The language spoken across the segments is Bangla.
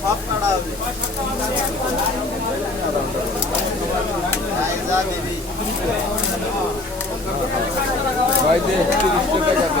সব কাটা হবে দিবি ভাইতে তিরিশ টাকা যাবে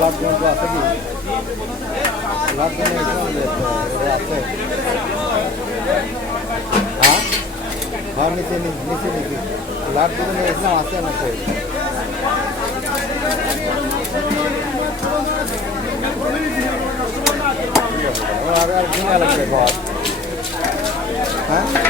লাভ আছে কি? লাভ হ্যাঁ হ্যাঁ নিচে নিচে নিচে লাভ জন্য ইসলাম আছে না সে আর আর দিন লাগবে ঘর। হ্যাঁ?